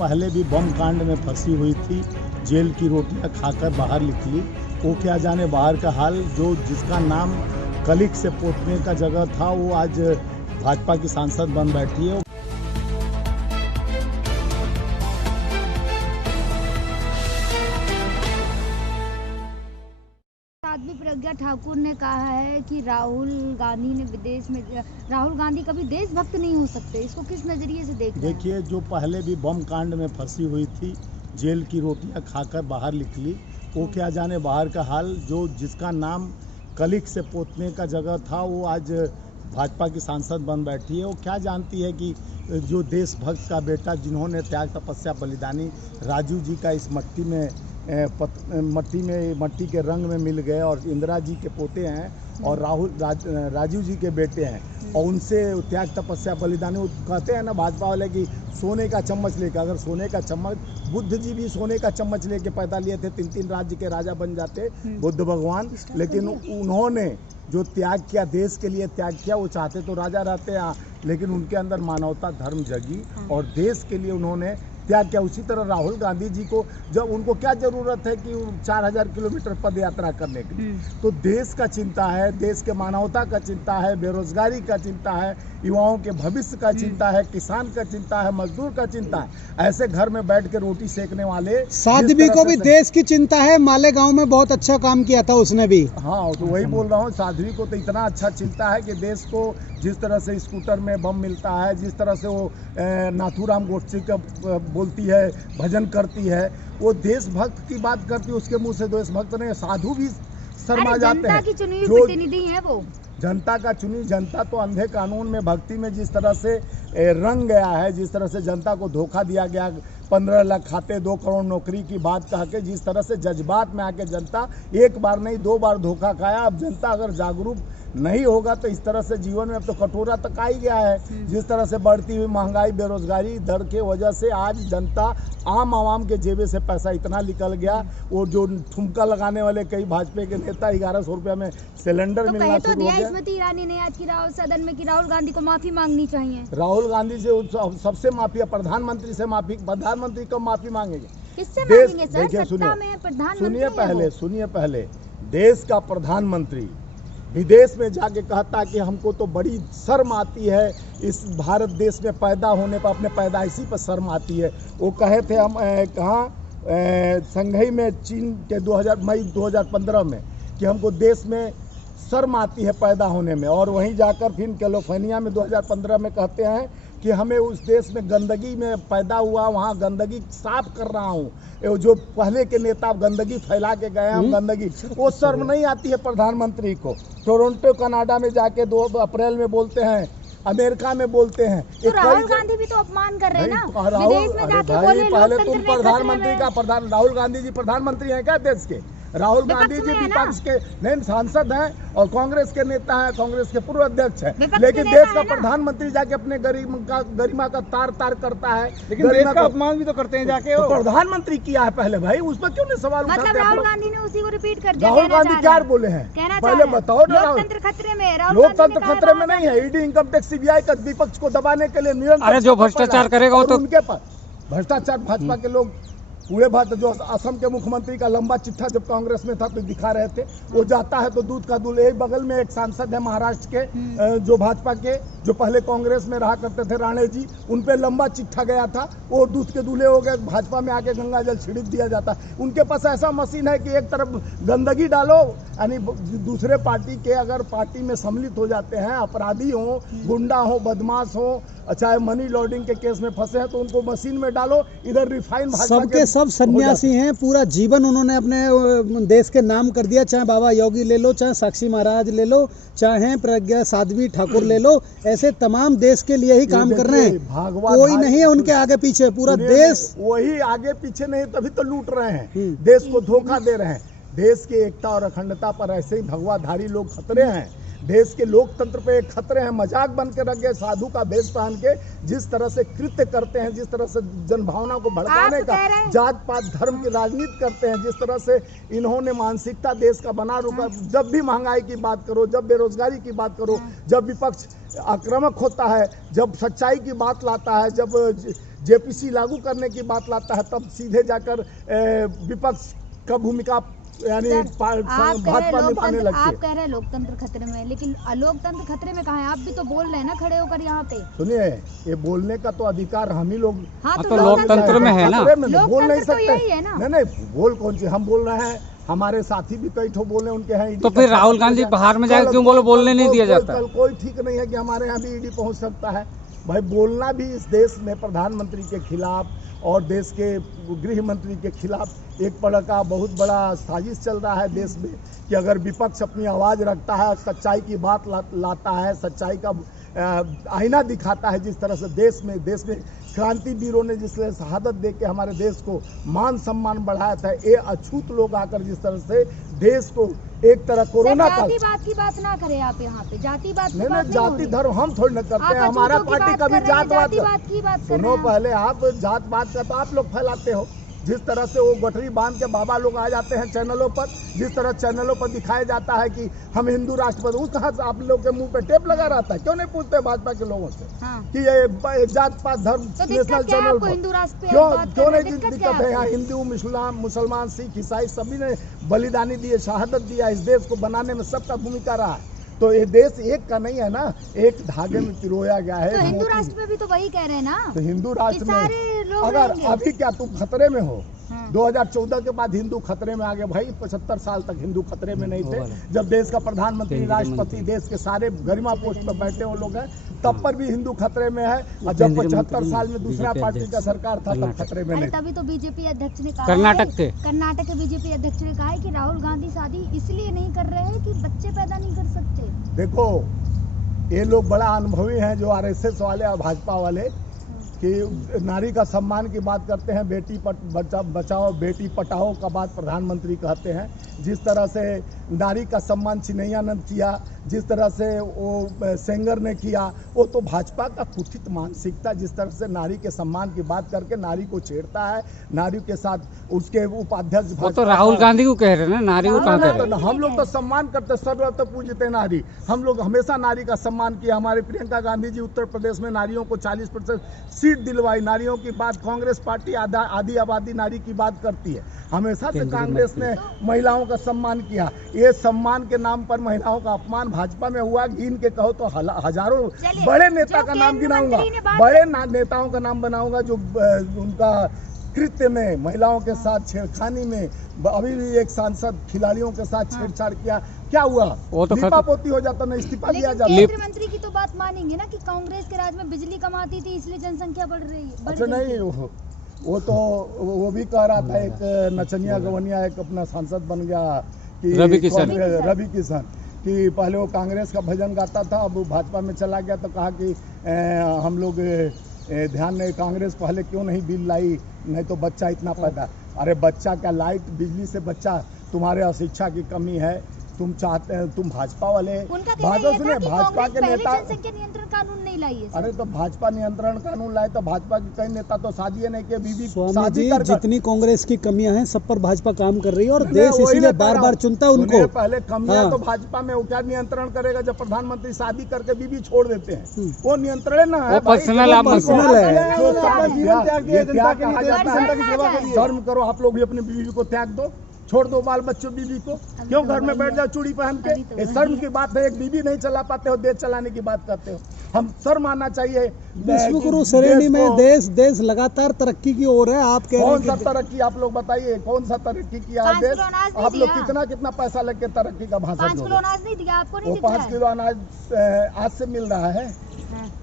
पहले भी बम कांड में फंसी हुई थी, जेल की रोटियां खाकर बाहर निकली, वो क्या जाने बाहर का हाल। जो जिसका नाम कलिक से पोतने का जगह था, वो आज भाजपा की सांसद बन बैठी है। साध्वी प्रज्ञा ठाकुर ने कहा है कि राहुल गांधी कभी देशभक्त नहीं हो सकते। इसको किस नजरिए से देखते हैं? देखिए, जो पहले भी बम कांड में फंसी हुई थी, जेल की रोटियां खाकर बाहर निकली, वो क्या जाने बाहर का हाल। जो जिसका नाम कलिक से पोतने का जगह था, वो आज भाजपा की सांसद बन बैठी है। वो क्या जानती है कि जो देशभक्त का बेटा, जिन्होंने त्याग तपस्या बलिदानी राजू जी का इस मट्टी के रंग में मिल गए, और इंदिरा जी के पोते हैं और राजू जी के बेटे हैं, और उनसे त्याग तपस्या बलिदानी। वो कहते हैं ना भाजपा वाले कि सोने का चम्मच लेकर, अगर सोने का चम्मच, बुद्ध जी भी सोने का चम्मच लेके पैदा लिए थे, 3 राज्य के राजा बन जाते बुद्ध भगवान। लेकिन उन्होंने जो त्याग किया, देश के लिए त्याग किया, वो चाहते तो राजा रहते हैं, लेकिन उनके अंदर मानवता धर्म जगी और देश के लिए उन्होंने त्याग किया। उसी तरह राहुल गांधी जी को, जब उनको क्या जरूरत है कि 4000 किलोमीटर पद यात्रा करने के लिए, तो देश का चिंता है, देश के मानवता का चिंता है, बेरोजगारी का चिंता है, युवाओं के भविष्य का चिंता है, किसान का चिंता है, मजदूर का चिंता है। ऐसे घर में बैठ के रोटी सेकने वाले साध्वी को भी देश की चिंता है। मालेगांव में बहुत अच्छा काम किया था उसने भी। हाँ, तो वही बोल रहा हूँ, साध्वी को तो इतना अच्छा चिंता है कि देश को जिस तरह से स्कूटर में बम मिलता है, जिस तरह से वो नाथूराम गोडसे का बोलती है, भजन करती है, वो देशभक्त की बात करती है, उसके मुंह से देशभक्त नहीं, साधु भी शर्मा जाते हैं। जनता की चुनी हुई प्रतिनिधि है वो। जनता का चुनी, जनता तो अंधे कानून में, भक्ति में जिस तरह से रंग गया है, जिस तरह से जनता को धोखा दिया गया, 15 लाख खाते, 2 करोड़ नौकरी की बात कह के, जिस तरह से जज्बात में आके जनता एक बार नहीं 2 बार धोखा खाया। अब जनता अगर जागरूक नहीं होगा तो इस तरह से जीवन में अब तो कटोरा तक आ ही गया है। जिस तरह से बढ़ती हुई महंगाई, बेरोजगारी दर के वजह से आज जनता, आम आवाम के जेबे से पैसा इतना निकल गया। वो जो ठुमका लगाने वाले कई भाजपा के नेता 1100 रुपया में सिलेंडर मिलना शुरू हो गया। स्मृति ईरानी ने आज की सदन में कि राहुल गांधी को माफी मांगनी चाहिए। राहुल गांधी से सबसे माफी, प्रधानमंत्री से माफी, प्रधानमंत्री कब माफी मांगेंगे? किससे मांगेंगे सर? देखिए, प्रधानमंत्री सुनिए पहले, देश का प्रधानमंत्री विदेश में जाके कहता कि हमको तो बड़ी शर्म आती है इस भारत देश में पैदा होने पर, अपने पैदाइशी पर शर्म आती है। वो कहे थे हम संघई में चीन के मई 2015 में कि हमको देश में शर्म आती है पैदा होने में, और वहीं जाकर फिर कैलिफोर्निया में 2015 में कहते हैं कि हमें उस देश में गंदगी में पैदा हुआ, वहाँ गंदगी साफ कर रहा हूँ। जो पहले के नेता गंदगी फैला के गए हैं, गंदगी, वो शर्म नहीं आती है प्रधानमंत्री को? टोरंटो कनाडा में जाके 2 अप्रैल में बोलते हैं, अमेरिका में बोलते हैं। तो राहुल गांधी भी तो अपमान कर रहे हैं ना, विदेश में जाके बोले पहले तुम प्रधानमंत्री का राहुल गांधी जी प्रधानमंत्री हैं क्या देश के? राहुल गांधी जी विपक्ष के नहीं, सांसद हैं और कांग्रेस के नेता हैं, कांग्रेस के पूर्व अध्यक्ष हैं, लेकिन देश का प्रधानमंत्री जाके अपने गरिमा का तार करता है, लेकिन देश का अपमान भी तो करते हैं जाके। तो प्रधानमंत्री किया है पहले भाई, उस पर क्यों नहीं सवाल उठाते? मतलब राहुल गांधी ने उसी को रिपीट कर दिया। राहुल गांधी क्या बोले हैं पहले बताओ ना। लोकतंत्र खतरे में, लोकतंत्र खतरे में नहीं है। ईडी, इनकम टैक्स, सीबीआई का विपक्ष को दबाने के लिए निरंतर, जो भ्रष्टाचार करेगा वो तो उनके पास भ्रष्टाचार, भाजपा के लोग पूरे भारत, जो असम के मुख्यमंत्री का लंबा चिट्ठा जब कांग्रेस में था तो दिखा रहे थे, वो जाता है तो दूध का दूल्हे। एक बगल में एक सांसद है महाराष्ट्र के, जो भाजपा के, जो पहले कांग्रेस में रहा करते थे, राणे जी, उन पे लंबा चिट्ठा गया था, वो दूध के दूल्हे हो गए। भाजपा में आके गंगा जल छिड़क दिया जाता है। उनके पास ऐसा मशीन है कि एक तरफ गंदगी डालो, यानी दूसरे पार्टी के अगर पार्टी में सम्मिलित हो जाते हैं, अपराधी हो, गुंडा हो, बदमाश हो, चाहे मनी लॉन्ड्रिंग के केस में फंसे हैं, तो उनको मशीन में डालो। इधर रिफाइंड भाजपा सब सन्यासी हैं, पूरा जीवन उन्होंने अपने देश के नाम कर दिया। चाहे बाबा योगी ले लो, चाहे साक्षी महाराज ले लो, चाहे प्रज्ञा साध्वी ठाकुर ले लो, ऐसे तमाम देश के लिए ही काम कर रहे हैं। कोई नहीं है उनके आगे पीछे, पूरा देश वही आगे पीछे नहीं, तभी तो लूट रहे हैं, देश को धोखा दे रहे हैं। देश की एकता और अखंडता पर ऐसे ही भगवाधारी लोग खतरे हैं। देश के लोकतंत्र पे एक खतरे हैं। मजाक बन के रख गए, साधु का भेष पहन के जिस तरह से कृत्य करते हैं, जिस तरह से जनभावना को भड़काने का, जात पात धर्म की राजनीति करते हैं, जिस तरह से इन्होंने मानसिकता देश का बना रुका। जब भी महंगाई की बात करो, जब बेरोजगारी की बात करो, जब विपक्ष आक्रामक होता है, जब सच्चाई की बात लाता है, जब जेपीसी लागू करने की बात लाता है, तब सीधे जाकर विपक्ष का भूमिका यानी भाजपा निभाने लगती है। आप कह रहे हैं लोकतंत्र खतरे में, लेकिन लोकतंत्र खतरे में कहाँ है? आप भी तो बोल रहे हैं ना खड़े होकर यहाँ पे। सुनिए, ये बोलने का तो अधिकार हम ही लोग तो लोकतंत्र में है ना, बोल नहीं सकते। यही है ना। नहीं, बोल कौन सी हम बोल रहे हैं, हमारे साथी भी कई ठो बोले उनके हैं। तो फिर राहुल गांधी बाहर में जाए क्यों बोलने नहीं दिया जाता? कल कोई ठीक नहीं है कि हमारे यहाँ भी ईडी पहुँच सकता है। भाई बोलना भी इस देश में प्रधानमंत्री के खिलाफ और देश के गृह मंत्री के खिलाफ एक तरह का बहुत बड़ा साजिश चल रहा है देश में, कि अगर विपक्ष अपनी आवाज़ रखता है, सच्चाई की बात लाता है, सच्चाई का आईना दिखाता है, जिस तरह से देश में क्रांति वीरों ने जिस तरह शहादत दे के हमारे देश को मान सम्मान बढ़ाया था, ये अछूत लोग आकर जिस तरह से देश को एक तरह कोरोना का जाति की बात ना करें आप यहाँ पे। जाति बात नहीं, जाति धर्म हम थोड़ी न करते हैं। हमारा पार्टी कभी जात बात की बात सुनो, पहले आप जात बात का तो आप लोग फैलाते हो। जिस तरह से वो गठरी बांध के बाबा लोग आ जाते हैं चैनलों पर, जिस तरह चैनलों पर दिखाया जाता है कि हम हिंदू राष्ट्रपति, उस तरह से आप लोग के मुंह पे टेप लगा रहता है। क्यों नहीं पूछते भाजपा के लोगों से कि ये जात पात धर्म नेशनल चैनल पर क्यों नहीं दिक्कत है? यहाँ हिंदू मुसलमान सिख ईसाई सभी ने बलिदानी दिए, शहादत दिया, इस देश को बनाने में सबका भूमिका रहा है। तो ये देश एक का नहीं है ना, एक धागे में पिरोया गया है। तो हिंदू राष्ट्र में भी तो वही कह रहे हैं ना। तो हिंदू राष्ट्र में अगर अभी क्या तुम खतरे में हो? 2014 के बाद हिंदू खतरे में आ गए भाई। 75 साल तक हिंदू खतरे में नहीं थे। जब देश का प्रधानमंत्री, राष्ट्रपति, देश के सारे गरिमा पोस्ट पर बैठे वो लोग हैं, तब पर भी हिंदू खतरे में है। और जब 75 साल में दूसरा पार्टी का सरकार था तब खतरे में नहीं। तभी तो बीजेपी अध्यक्ष ने कहा, कर्नाटक के बीजेपी अध्यक्ष ने कहा है कि राहुल गांधी शादी इसलिए नहीं कर रहे हैं कि बच्चे पैदा नहीं कर सकते। देखो, ये लोग बड़ा अनुभवी हैं जो आरएसएस वाले और भाजपा वाले, कि नारी का सम्मान की बात करते हैं, बेटी बचाओ बेटी पढ़ाओ का बात प्रधानमंत्री कहते हैं। जिस तरह से नारी का सम्मान चिन्नैया ने किया, जिस तरह से वो सेंगर ने किया, वो तो भाजपा का कुथित मानसिकता, जिस तरह से नारी के सम्मान की बात करके नारी को छेड़ता है, नारी के साथ उसके उपाध्यक्ष। वो तो राहुल गांधी को कह रहे हैं ना, नारी को कहाँ कह रहे हैं? हम लोग तो सम्मान करते, सर्वत्र पूजते नारी। हम लोग हमेशा नारी का सम्मान किया। हमारे प्रियंका गांधी जी उत्तर प्रदेश में नारियों को 40% सीट दिलवाई। नारियों की बात कांग्रेस पार्टी आधी आबादी नारी की बात करती है। हमेशा से कांग्रेस ने महिलाओं का सम्मान किया। ये सम्मान के नाम पर महिलाओं का अपमान भाजपा में हुआ। गिन के कहो तो हजारों बड़े नेता का नाम गिनाऊंगा, बड़े नेताओं का नाम बनाऊंगा जो उनका कृत्य में महिलाओं के साथ छेड़खानी में, अभी भी एक सांसद खिलाड़ियों के साथ छेड़छाड़ किया। क्या हुआ? वो तो लीपापोती हो जाता, ना इस्तीफा दिया जाता। केंद्रीय मंत्री की तो बात मानेंगे ना कि कांग्रेस के राज में बिजली कम आती थी इसलिए जनसंख्या बढ़ रही है। अच्छा नहीं, वो भी कह रहा था, एक नचनिया गवनिया एक अपना सांसद बन गया कि रवि किशन, कि पहले वो कांग्रेस का भजन गाता था, अब वो भाजपा में चला गया तो कहा कि हम लोग ध्यान नहीं, कांग्रेस पहले क्यों नहीं बिल लाई, नहीं तो बच्चा इतना पैदा। अरे बच्चा क्या, लाइट बिजली से बच्चा? तुम्हारे अशिक्षा की कमी है। तुम चाहते हैं, तुम भाजपा वाले भाजपा के नेता नियंत्रण कानून नहीं लाई। अरे तो भाजपा नियंत्रण कानून लाए तो भाजपा के कई नेता तो शादी नहीं किए, बीबी स्वामी जी जितनी कांग्रेस की कमियां हैं सब पर भाजपा काम कर रही है और देश इसीलिए बार बार चुनता है उनको। पहले कमियां तो भाजपा में, वो क्या नियंत्रण करेगा जब प्रधानमंत्री शादी करके बीबी छोड़ देते हैं? वो नियंत्रण ना है, पर्सनल है। शर्म करो, आप लोग भी अपनी बीवी को त्याग दो, छोड़ दो बाल बच्चों बीवी को। क्यों घर में बैठ जाओ चूड़ी पहन के? ये शर्म की बात है। एक बीवी नहीं चला पाते हो, देश चलाने की बात करते हो। हम शर्म आना चाहिए। विश्वगुरु श्रेणी में देश लगातार तरक्की की ओर है। आप कह कौन सा तरक्की? आप लोग बताइए, कौन सा तरक्की किया है देश? आप लोग कितना पैसा लग के तरक्की का भाषण? 5 किलो अनाज नहीं दिया आपको? नहीं, 5 किलो अनाज आज से मिल रहा है।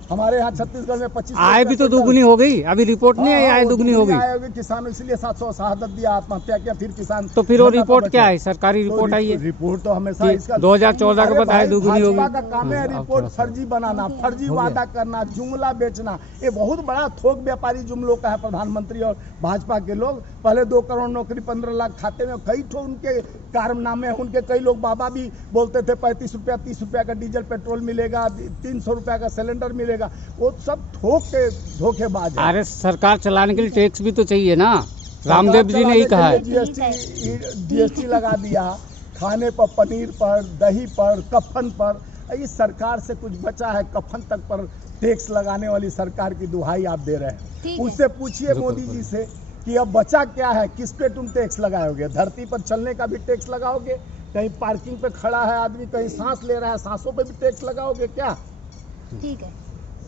हमारे यहाँ छत्तीसगढ़ में 25 आय भी तो दुगुनी हो गई। अभी रिपोर्ट नहीं आई, आय दुगुनी हो गई। किसानों इसलिए 700 शहादत दिया, आत्महत्या किया, फिर किसान। तो फिर वो रिपोर्ट क्या है? सरकारी रिपोर्ट आई है। रिपोर्ट तो हमेशा इसका 2014 के बाद आय दुगुनी होगी। भाजपा का काम है रिपोर्ट फर्जी बनाना, फर्जी वादा करना, जुमला बेचना। ये बहुत बड़ा थोक व्यापारी जुमलों का है प्रधानमंत्री और भाजपा के लोग। पहले 2 करोड़ नौकरी 15 लाख खाते में, कई ठो उनके कारनामे। उनके कई लोग बाबा भी बोलते थे 35 रुपया 30 रुपया का डीजल पेट्रोल मिलेगा, 300 रुपया का सिलेंडर मिलेगा। वो सब थोक के धोखेबाज है। अरे सरकार चलाने के लिए टैक्स भी तो चाहिए ना। रामदेव जी ने ही कहा है। जीएसटी लगा दिया खाने पर, पनीर पर, दही पर, कफन पर। इस सरकार से कुछ बचा है? कफन तक पर टैक्स लगाने वाली सरकार की दुहाई आप दे रहे ठीक हैं। है। उससे पूछिए मोदी जी से कि अब बचा क्या है, किस पे तुम टैक्स लगाओगे? धरती पर चलने का भी टैक्स लगाओगे? कहीं पार्किंग पे खड़ा है आदमी, कहीं सांस ले रहा है, सांसों पे भी टैक्स लगाओगे क्या? ठीक है।